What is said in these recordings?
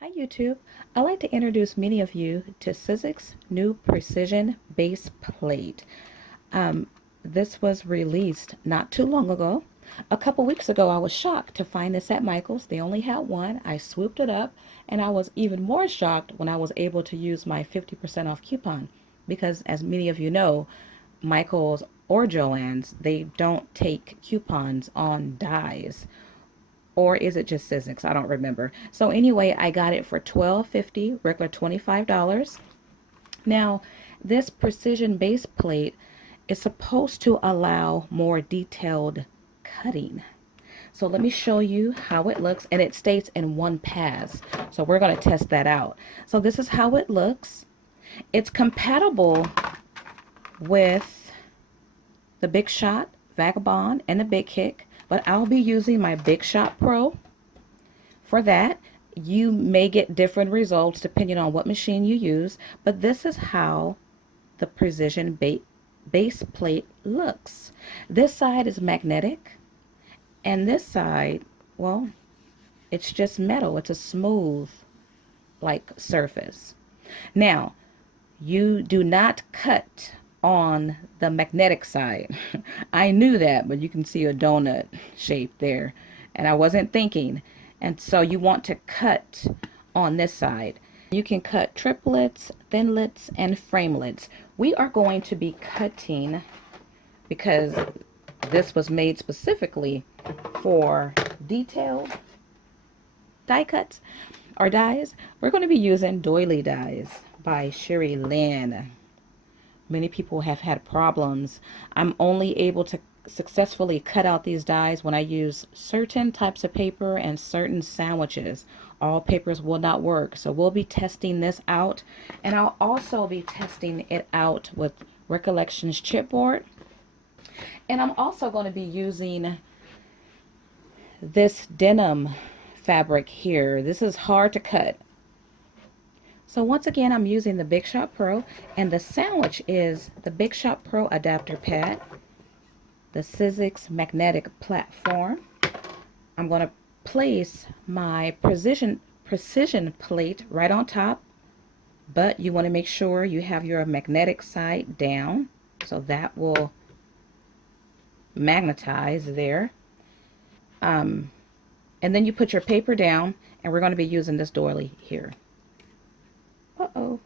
Hi YouTube. I'd like to introduce many of you to Sizzix new precision base plate. Um, this was released not too long ago. A couple weeks ago, I was shocked to find this at Michael's. They only had one. I swooped it up, and I was even more shocked when I was able to use my 50% off coupon because, as many of you know, Michael's or Joann's, they don't take coupons on dies, or is it just Sizzix? I don't remember. So anyway, I got it for $12.50, regular $25. Now, this precision base plate is supposed to allow more detailed cutting. So let me show you how it looks, and it states in one pass. So we're going to test that out. So this is how it looks. It's compatible with the Big Shot, Vagabond, and the Big Kick, but I'll be using my Big Shot Pro for that. You may get different results depending on what machine you use, but this is how the precision base plate looks. This side is magnetic, and this side, well, it's just metal. It's a smooth like surface. Now, you do not cut on the magnetic side. I knew that, but you can see a donut shape there, and I wasn't thinking. And so you want to cut on this side. You can cut triplets, thinlets, and framelets. We are going to be cutting, because this was made specifically for detailed die cuts or dies. We're going to be using doily dies by Sherry Lynn. Many people have had problems. I'm only able to successfully cut out these dies when I use certain types of paper and certain sandwiches. All papers will not work. So we'll be testing this out, and I'll also be testing it out with Recollections chipboard. And I'm also going to be using this denim fabric here. This is hard to cut. So once again, I'm using the Big Shot Pro, and the sandwich is the Big Shot Pro adapter pad, the Sizzix magnetic platform. I'm going to place my precision plate right on top, but you want to make sure you have your magnetic side down, so that will magnetize there. And then you put your paper down, and we're going to be using this doily here. Uh-oh,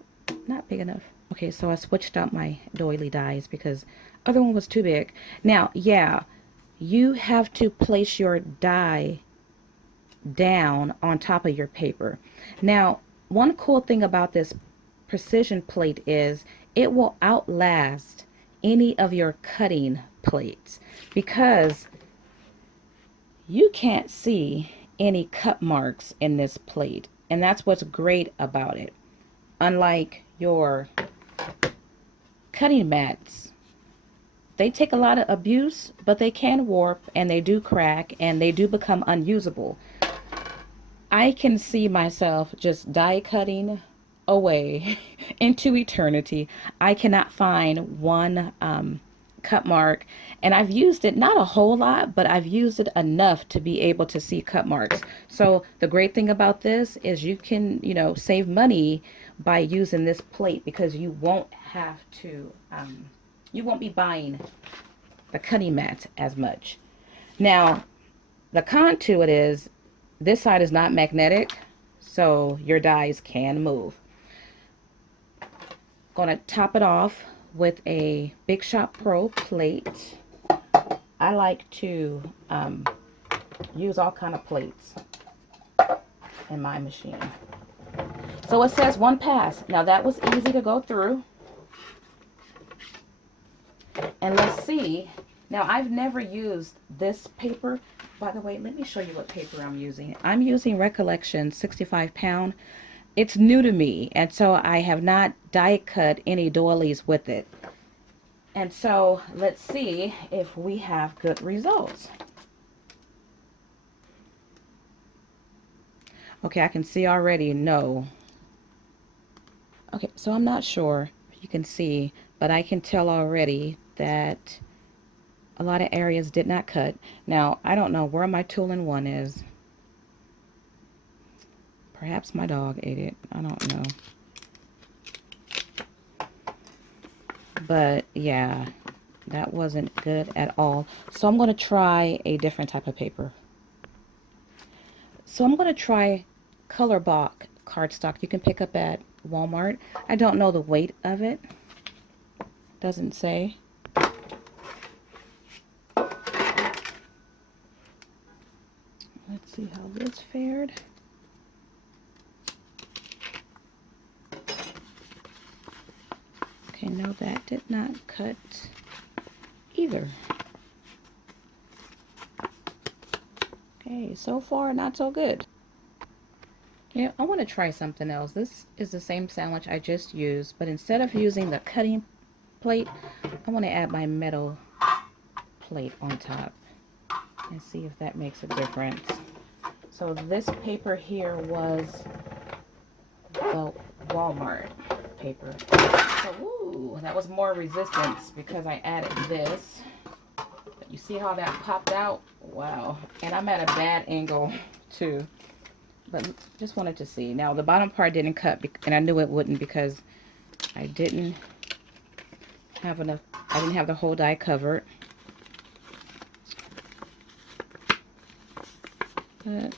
not big enough. Okay, so I switched out my doily dies because other one was too big. Now, yeah, you have to place your die down on top of your paper. Now, one cool thing about this precision plate is it will outlast any of your cutting plates, because you can't see any cut marks in this plate, and that's what's great about it. Unlike your cutting mats, they take a lot of abuse, but they can warp, and they do crack, and they do become unusable. I can see myself just die cutting away into eternity. I cannot find one cut mark, and I've used it not a whole lot, but I've used it enough to be able to see cut marks. So the great thing about this is you can, save money by using this plate, because you won't have to you won't be buying the cutting mats as much. Now, the con to it is this side is not magnetic, so your dies can move. Gonna top it off with a Big Shot Pro plate. I like to use all kind of plates in my machine. So it says one pass. Now that was easy to go through. And let's see. Now, I've never used this paper. By the way, let me show you what paper I'm using. I'm using Recollection 65 pound. It's new to me, and so I have not die cut any doilies with it. And so let's see if we have good results. Okay, I can see already no. Okay, so I'm not sure if you can see, but I can tell already that a lot of areas did not cut. Now, I don't know where my tool-in-one is. Perhaps my dog ate it. I don't know. But yeah, that wasn't good at all. So I'm going to try a different type of paper. So I'm going to try color block cardstock you can pick up at Walmart. I don't know the weight of it. Doesn't say. Let's see how this fared. Okay, no, that did not cut either. Okay, so far not so good. Yeah, I want to try something else. This is the same sandwich I just used, but instead of using the cutting plate, I want to add my metal plate on top and see if that makes a difference. So this paper here was the Walmart paper. So, ooh, that was more resistance because I added this. But you see how that popped out? Wow. And I'm at a bad angle too. But just wanted to see. Now the bottom part didn't cut, and I knew it wouldn't because I didn't have enough. I didn't have the whole die covered. But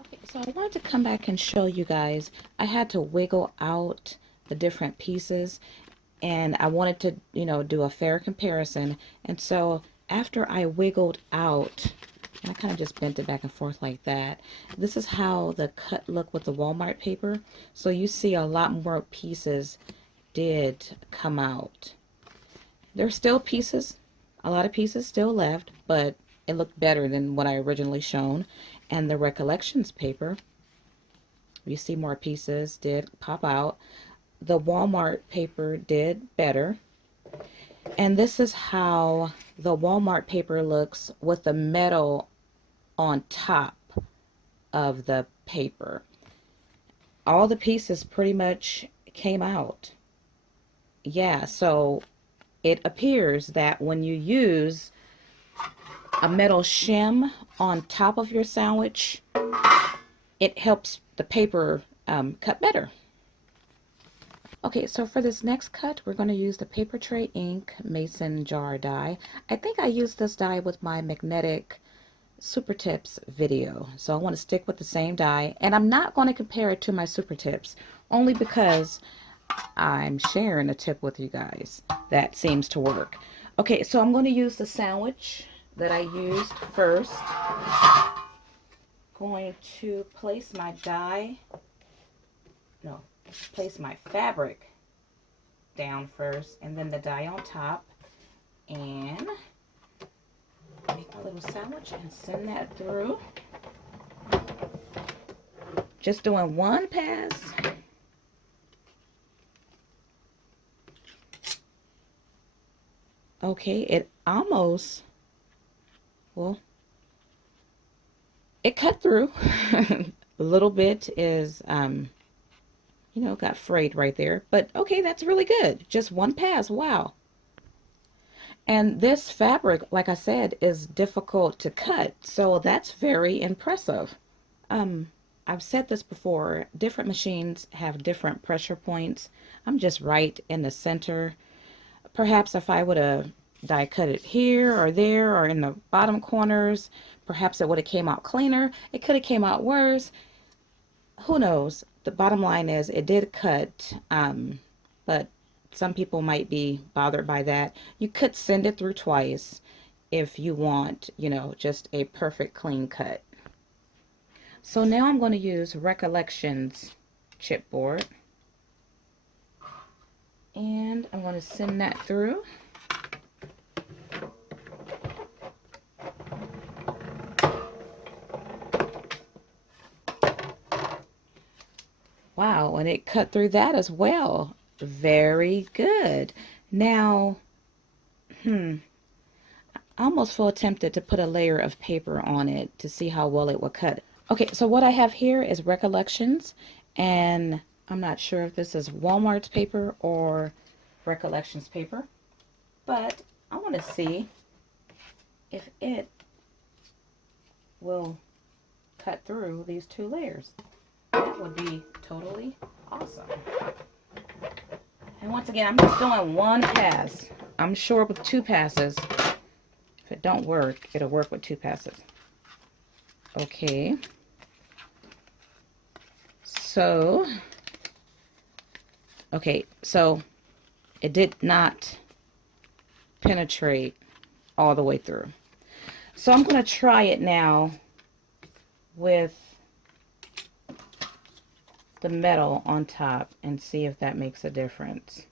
okay, so I wanted to come back and show you guys. I had to wiggle out the different pieces, and I wanted to, you know, do a fair comparison. And so after I wiggled out, and I kind of just bent it back and forth like that. This is how the cut looked with the Walmart paper. So you see a lot more pieces did come out. There's still pieces, a lot of pieces still left, but it looked better than what I originally shown. And the Recollections paper, you see more pieces did pop out. The Walmart paper did better. And this is how the Walmart paper looks with the metal on top of the paper. All the pieces pretty much came out. Yeah, so it appears that when you use a metal shim on top of your sandwich, it helps the paper cut better. Okay, so for this next cut, we're going to use the Paper Tray Ink Mason Jar die. I think I used this die with my magnetic Super Tips video, so I want to stick with the same die, and I'm not going to compare it to my Super Tips only because I'm sharing a tip with you guys that seems to work. Okay, so I'm going to use the sandwich that I used first. Going to place my die, no, place my fabric down first and then the die on top, and make a little sandwich and send that through. Just doing one pass. Okay, it almost, well, it cut through. A little bit is, you know, got frayed right there. But okay, that's really good. Just one pass. Wow. And this fabric, like I said, is difficult to cut. So that's very impressive. I've said this before. Different machines have different pressure points. I'm just right in the center. Perhaps if I would have die cut it here or there or in the bottom corners, perhaps it would have came out cleaner. It could have came out worse. Who knows? The bottom line is it did cut, but some people might be bothered by that. You could send it through twice if you want, you know, just a perfect clean cut. So now I'm going to use Recollections chipboard, and I'm going to send that through. Wow, and it cut through that as well. Very good. Now, I almost feel tempted to put a layer of paper on it to see how well it will cut. Okay, so what I have here is Recollections, and I'm not sure if this is Walmart's paper or Recollections paper, but I want to see if it will cut through these two layers. That would be totally awesome. And once again, I'm just doing one pass. I'm sure with 2 passes, if it don't work, it'll work with 2 passes. Okay. So, okay, so it did not penetrate all the way through. So I'm going to try it now with the metal on top and see if that makes a difference.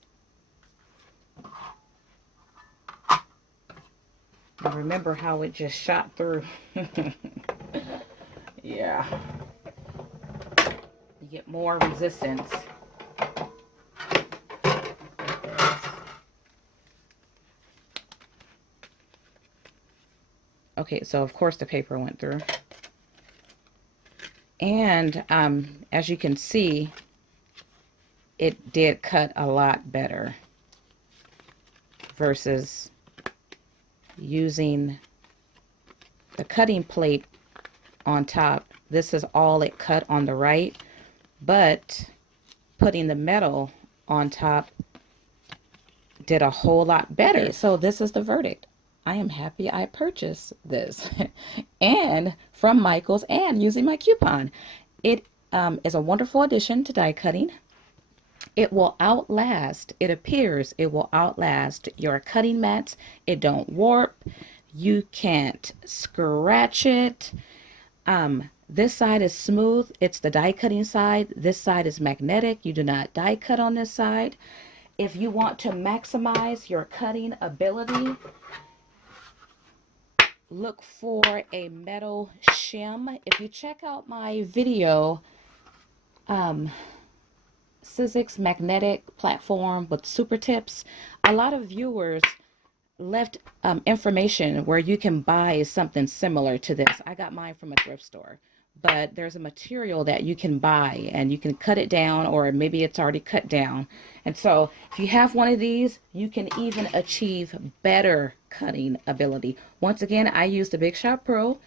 Now remember how it just shot through. Yeah. You get more resistance. Okay, so of course the paper went through. And as you can see, it did cut a lot better versus using the cutting plate on top. This is all it cut on the right, but putting the metal on top did a whole lot better. Okay, so this is the verdict. I am happy I purchased this and from Michael's and using my coupon. It is a wonderful addition to die cutting. It will outlast, it appears it will outlast your cutting mats. It don't warp. You can't scratch it. This side is smooth. It's the die cutting side. This side is magnetic. You do not die cut on this side. If you want to maximize your cutting ability, look for a metal shim. If you check out my video, Sizzix magnetic platform with super tips, a lot of viewers left information where you can buy something similar to this. I got mine from a thrift store, but there's a material that you can buy and you can cut it down, or maybe it's already cut down. And so if you have one of these, you can even achieve better cutting ability. Once again, I use the Big Shot Pro.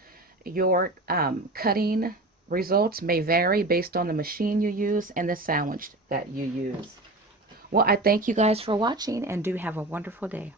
Your cutting results may vary based on the machine you use and the sandwich that you use. Well, I thank you guys for watching and do have a wonderful day.